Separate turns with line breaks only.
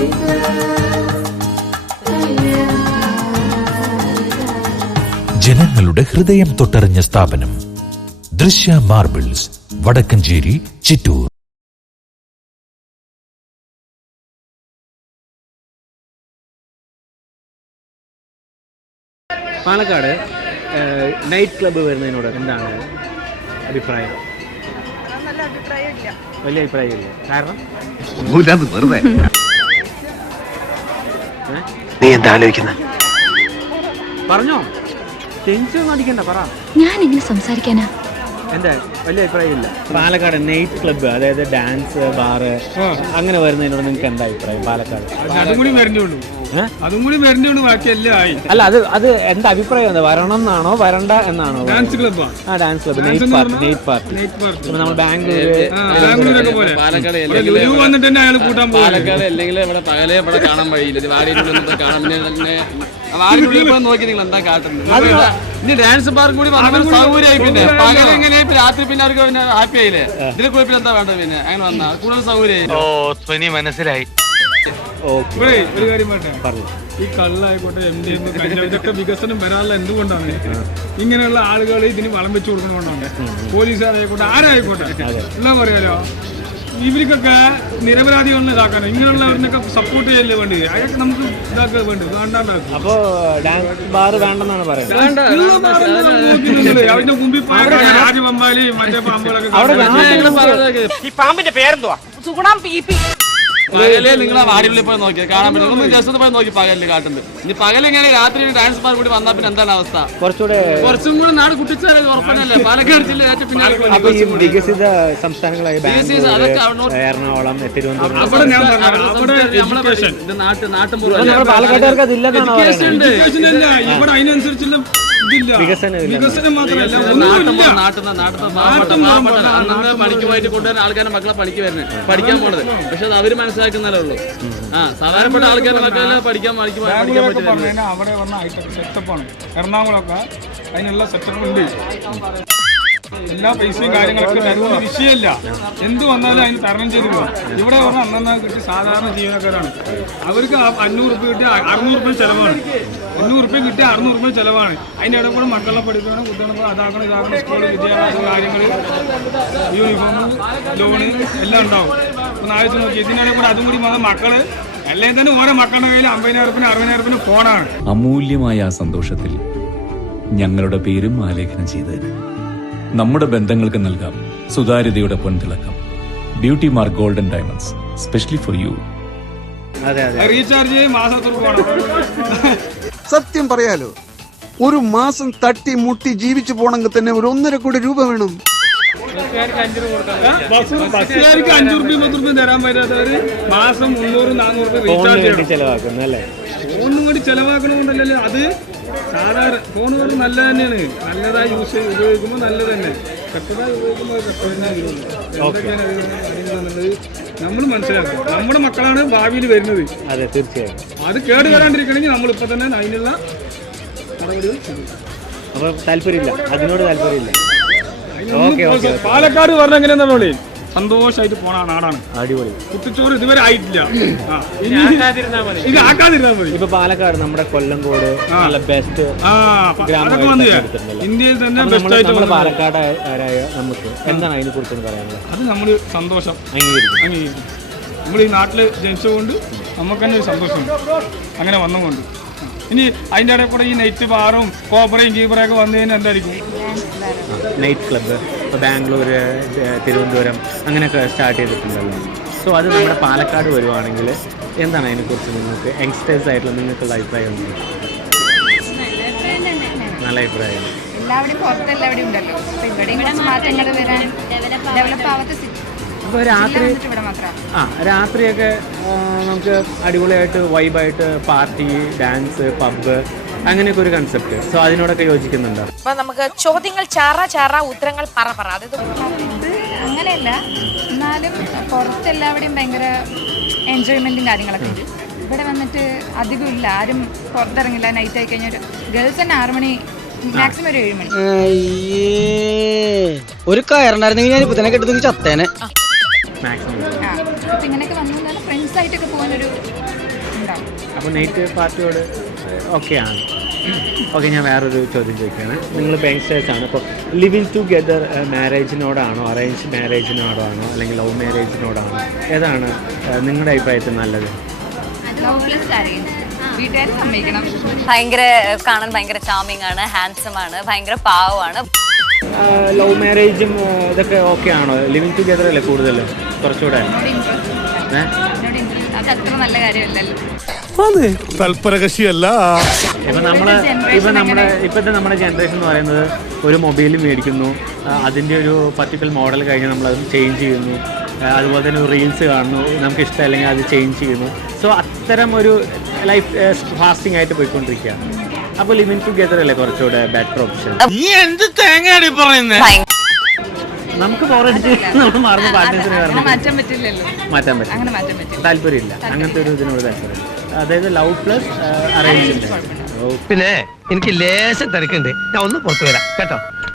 ജനങ്ങളുടെ ഹൃദയം തൊട്ടറിഞ്ഞ സ്ഥാപനം Drishya marbles, Vadakkanchery, Chittur.
Palakkad night club വരുന്നതിനോട് എന്താണ് അഭിപ്രായം? വലിയ അഭിപ്രായമില്ല. കാരണം
നീ എന്താ ആലോചിക്കുന്നത്?
പറഞ്ഞോ, ടെൻഷൻ അടിക്കണ്ട, പറ.
ഞാൻ എങ്ങനെ സംസാരിക്കാനാ?
എന്താ വലിയ അഭിപ്രായമില്ല. പാലക്കാട് നൈറ്റ് ക്ലബ്ബ്, അതായത് ഡാൻസ് ബാറ് അങ്ങനെ വരുന്നതിനോട് നിങ്ങൾക്ക് എന്താ അഭിപ്രായം? പാലക്കാട്
അതും കൂടി വരുന്നുള്ളൂ, ബാക്കിയെല്ലാം ആയി.
അല്ല, അത് എന്താ അഭിപ്രായം? എന്താ, വരണം എന്നാണോ വരണ്ട എന്നാണോ?
Dance club,
dance club, night party. നമ്മൾ
ബാംഗ്ലൂരൊക്കെ പോലെ പാലക്കാട് വന്നിട്ട് തന്നെ അയാൾ കൂട്ടാൻ പോകും.
പാലക്കാട് അല്ലെങ്കിൽ ഇവിടെ പകലെ ഇവിടെ കാണാൻ വഴിയില്ല. കാണാൻ നോക്കി നിങ്ങൾ എന്താ കാട്ടുന്നത്? ഇനി ഡാൻസ് പാർക്ക് കൂടി സൗകര്യമായി. പിന്നെ പകൽ എങ്ങനെ രാത്രി പിന്നെ അവർക്ക് പിന്നെ ഹാപ്പി ആയില്ലേ? ഇതിനെ കുഴപ്പമില്ല. എന്താ വേണ്ടത്? പിന്നെ അങ്ങനെ വന്നാ കൂടുതൽ സൗകര്യമായി.
മനസ്സിലായി.
ഒരു കാര്യം പറയട്ടെ, ഈ കള്ളായിക്കോട്ടെ, MDM, ഇതൊക്കെ വികസനം വരാനുള്ള എന്തുകൊണ്ടാണ്? ഇങ്ങനെയുള്ള ആളുകൾ ഇതിന് വളം വെച്ച് കൊടുക്കുന്നതുകൊണ്ടാണ്. പോലീസുകാരായിക്കോട്ടെ, ആരായിക്കോട്ടെ, എല്ലാം പറയാലോ. ഇവർക്കൊക്കെ നിരപരാധികളെ ഇതാക്കാനോ ഇങ്ങനെയുള്ളവരിനൊക്കെ സപ്പോർട്ട് ചെയ്യല്ലേ വേണ്ടി? അതൊക്കെ നമുക്ക് ഇതാക്കാൻ വേണ്ടി വേണ്ടാണ്ടാക്കും.
അപ്പോ ഡാൻസ് ബാർ വേണ്ടെന്നാണ് പറയുന്നത്.
അതിന്റെ മുമ്പിൽ രാജപമ്പാലി മറ്റേ പാമ്പുകളൊക്കെ.
ഈ പാമ്പിന്റെ പേരെന്തുവാ? സുഗുണം പീപ്പി. പകലേ നിങ്ങളെ വാടിയുള്ളിൽ പോയി നോക്കിയത് കാണാൻ പറ്റും. ഒന്ന് ജസ്റ്റ് പോയി നോക്കി പകലിൽ കാട്ടുന്നത്. ഇനി പകലെങ്ങനെ രാത്രി ഡാൻസ് പാർക്ക് കൂടി വന്നാൽ പിന്നെ എന്താണ് അവസ്ഥ? കുറച്ചും കൂടി നാട് കുട്ടിച്ചാൽ ഉറപ്പനല്ലേ? പാലക്കാട് ജില്ല ഏറ്റവും പിന്നെ
വികസിത സംസ്ഥാനങ്ങളായ എറണാകുളം, തിരുവനന്തപുരം, പാലക്കാട്ടുകാർക്ക് അതില്ലെന്നാണ്
ഇവിടെ അതിനനുസരിച്ചുള്ള വികസനം മാത്രമല്ല,
പണിക്ക് പോയിട്ട് കൊണ്ടുവരുന്ന ആൾക്കാരുടെ മക്കളെ പണിക്ക് വരുന്നത് പഠിക്കാൻ പോണത്. പക്ഷെ അത് അവര് മനസ്സിലാക്കുന്നതേ ഉള്ളൂ. സാധാരണപ്പെട്ട ആൾക്കാരുടെ മക്കളെ പഠിക്കാൻ പറ്റില്ല.
അവിടെ വന്ന ഹൈടെക് സെറ്റപ്പാണ്. എറണാകുളമൊക്കെ അതിനുള്ള സെറ്റപ്പ് ഉണ്ട്. എല്ലാ പൈസയും കാര്യങ്ങളൊക്കെ തരുന്ന വിഷയമല്ല. എന്ത് വന്നാലും അതിന് തരണം ചെയ്ത് പോകും. ഇവിടെ പറഞ്ഞാൽ അന്നന്നാ കിട്ടി സാധാരണ ജീവനക്കാരാണ്. അവർക്ക് 500 രൂപ കിട്ടിയ 600 രൂപ ചിലവാണ്. 500 രൂപ കിട്ടിയ 600 രൂപ ചിലവാണ്. അതിൻ്റെ ഇടയിൽ കൂടെ മക്കളെ പഠിക്കണം, കുട്ടികളെ അതാക്കണം, ഇതാക്കണം, സ്കൂൾ വിദ്യാഭ്യാസ കാര്യങ്ങൾ, യൂണിഫോം, ലോണ് എല്ലാം ഉണ്ടാവും. ഒന്ന് ആലോചിച്ച് നോക്കി. ഇതിനിടയിൽ കൂടെ അതും കൂടി വന്ന മക്കള് അല്ലെങ്കിൽ തന്നെ ഓരോ മക്കളുടെ കയ്യിൽ 50,000 60,000 ഫോണാണ്.
അമൂല്യമായ ആ സന്തോഷത്തിൽ ഞങ്ങളുടെ പേരും ആലേഖനം ചെയ്തതിന് നമ്മുടെ ബന്ധങ്ങൾക്ക് നൽകാം സുതാര്യതയുടെ പൊൻതിളക്കം. Beauty mark golden diamonds, specially for you.
Recharge ചെയ്യും, മാസത്തിൽ പോകണം.
സത്യം പറയാലോ, ഒരു മാസം തട്ടി മുട്ടി ജീവിച്ചു പോണെങ്കിൽ തന്നെ ഒരു 1.5 കോടി രൂപ വേണം.
ബസ്സുകാർക്ക് 5 രൂപ 10 രൂപ തരാൻ പറ്റാത്തവര് മാസം 300-400 രൂപ റീചാർജ് ചെലവാക്കുന്നല്ലേ? ഫോണും കൂടി ചെലവാക്കണമെന്നല്ലേ? അത് സാധാരണ ഫോണുകൾ നല്ല തന്നെയാണ്. നല്ലതായി ഉപയോഗിക്കുമ്പോൾ നല്ലത് തന്നെ, കെട്ടതായി ഉപയോഗിക്കുമ്പോൾ എന്തൊക്കെയാണ് അറിയുന്നത് നമ്മൾ മനസ്സിലാക്കും. നമ്മുടെ മക്കളാണ് ഭാവിയിൽ വരുന്നത്.
അതെ, തീർച്ചയായും.
അത് കേട് വരാണ്ടിരിക്കണമെങ്കിൽ നമ്മളിപ്പോൾ തന്നെ അതിനുള്ള നടപടികൾ.
അപ്പൊ താല്പര്യമില്ല, അതിനോട് താല്പര്യമില്ല.
പാലക്കാട് പറഞ്ഞ എങ്ങനെയാണെന്നോളി സന്തോഷമായിട്ട് പോണ നാടാണ്.
അടിപൊളി.
കുട്ടിച്ചോറ് ഇതുവരെ ആയിട്ടില്ല. ഇത് ആക്കാതിരുന്നാൽ മതി.
ഇപ്പൊ പാലക്കാട് നമ്മുടെ കൊല്ലംകോട് നല്ല ബെസ്റ്റ്
ഇന്ത്യയിൽ തന്നെ ബെസ്റ്റ് ആയിട്ട്
പാലക്കാടായ നമുക്ക് എന്താണ് അതിനെ കുറിച്ച് പറയാനുള്ളത്?
അത് നമ്മൾ സന്തോഷം അംഗീകരിക്കും. നമ്മൾ ഈ നാട്ടില് ജനിച്ചുകൊണ്ട് നമുക്ക് തന്നെ ഒരു സന്തോഷം അങ്ങനെ വന്നുകൊണ്ട്. ഇനി അതിൻ്റെ ഇടയിൽ കൂടെ ഈ നൈറ്റ് ബാറും കോപ്പറയും കീപ്പറൊക്കെ വന്നു കഴിഞ്ഞാൽ എന്തായിരിക്കും?
നൈറ്റ് ക്ലബ്ബ് ഇപ്പോൾ ബാംഗ്ലൂർ, തിരുവനന്തപുരം അങ്ങനെയൊക്കെ സ്റ്റാർട്ട് ചെയ്തിട്ടുണ്ടല്ലോ. സോ അത് നമ്മുടെ പാലക്കാട് വരുവാണെങ്കിൽ എന്താണ് അതിനെക്കുറിച്ച് നിങ്ങൾക്ക് യങ്സ്റ്റേഴ്സ് ആയിട്ടുള്ള നിങ്ങൾക്കുള്ള അഭിപ്രായം? നല്ല അഭിപ്രായം.
എല്ലാവരും പുറത്തെല്ലാവരും ഉണ്ടല്ലോ, ഇവിടെയും കുറച്ച് മാറ്റങ്ങൾ വരാൻ ഡെവലപ്പ് ആവാത്ത
ഇപ്പോൾ രാത്രിയൊക്കെ നമുക്ക് അടിപൊളിയായിട്ട് വൈബായിട്ട് പാർട്ടി, ഡാൻസ്, പബ്ബ് അങ്ങനെയൊക്കെ ഒരു കൺസെപ്റ്റ്. സോ അതിനോടൊക്കെ യോജിക്കുന്നുണ്ടോ?
അപ്പൊ നമുക്ക് ചോദ്യങ്ങൾ ചാറ ഉത്തരങ്ങൾ പറ. അതായത്
അങ്ങനെയല്ല, എന്നാലും പുറത്തെല്ലാവരുടെയും ഭയങ്കര എൻജോയ്മെന്റും കാര്യങ്ങളൊക്കെ ഉണ്ട്. ഇവിടെ വന്നിട്ട് അധികം ഇല്ല, ആരും പുറത്തിറങ്ങില്ല. നൈറ്റ് ആയി കഴിഞ്ഞാൽ ഗേൾസ് തന്നെ 6 മണി, മാക്സിമം ഒരു 7 മണി.
ഒരു കയറുണ്ടായിരുന്നെങ്കിൽ ഞാൻ ഇപ്പൊ തന്നെ കെട്ടുന്നെങ്കിൽ ചത്തേനെ.
അപ്പൊ ഇങ്ങനെയൊക്കെ വന്നു ഫ്രണ്ട്സ് ആയിട്ടൊക്കെ പോകുന്നൊരു
അപ്പോൾ നൈറ്റ് പാർട്ടിയോട് ഓക്കെയാണ്. ഓക്കെ, ഞാൻ വേറൊരു ചോദ്യം ചോദിക്കുകയാണ്. നിങ്ങളിപ്പോൾ യങ്സ്റ്റേഴ്സാണ്, അപ്പോൾ ലിവിങ് ടുഗെദർ മാരേജിനോടാണോ അറേഞ്ച് മാരേജിനോടാണോ അല്ലെങ്കിൽ ലവ് മാരേജിനോടാണോ, ഏതാണ് നിങ്ങളുടെ അഭിപ്രായത്തിൽ നല്ലത്?
വീട്ടുകാർ സമ്മതിക്കണം.
ഭയങ്കര കാണാൻ ഭയങ്കര ചാമിങ് ആണ്, ഹാൻസം ആണ്, ഭയങ്കര പാവമാണ്.
ലവ് മാരേജും ഇതൊക്കെ ഓക്കെ ആണോ? ലിവിങ് ടുഗെദർ അല്ലേ കൂടുതൽ കുറച്ചുകൂടെ?
അത് അത്ര നല്ല കാര്യമല്ലല്ലോ.
തൽപരകശിയല്ല.
ഇപ്പോഴത്തെ നമ്മുടെ ജനറേഷൻ എന്ന് പറയുന്നത് ഒരു മൊബൈൽ മേടിക്കുന്നു, അതിൻ്റെ ഒരു പർട്ടിക്കുലർ മോഡൽ കഴിഞ്ഞാൽ നമ്മളത് ചേഞ്ച് ചെയ്യുന്നു, അതുപോലെ തന്നെ റീൽസ് കാണുന്നു, നമുക്ക് ഇഷ്ടമല്ലെങ്കിൽ അത് ചേഞ്ച് ചെയ്യുന്നു. സോ അത്തരം ഒരു ലൈഫ് ഫാസ്റ്റിംഗ് ആയിട്ട് പോയിക്കൊണ്ടിരിക്കുക. അപ്പോൾ ലിവിങ് ടുഗെദർ അല്ലേ കുറച്ചുകൂടെ ബെറ്റർ ഓപ്ഷൻ? നമുക്ക് ബോറടിച്ച് നമ്മൾ മാറുന്ന പാർട്ട്നേഴ്സിന്
മാറ്റാൻ പറ്റില്ലല്ലോ.
മാറ്റാൻ പറ്റും,
അങ്ങനെ മാറ്റാൻ പറ്റും.
താല്പര്യമില്ല അങ്ങനത്തെ ഒരു ഇതിനോട് താല്പര്യമില്ല. അതായത് ലവ് പ്ലസ് അറേഞ്ച്.
പിന്നെ എനിക്ക് ലേശം തിരക്കുണ്ട്, ഞാൻ ഒന്ന് പുറത്തു വരാം കേട്ടോ.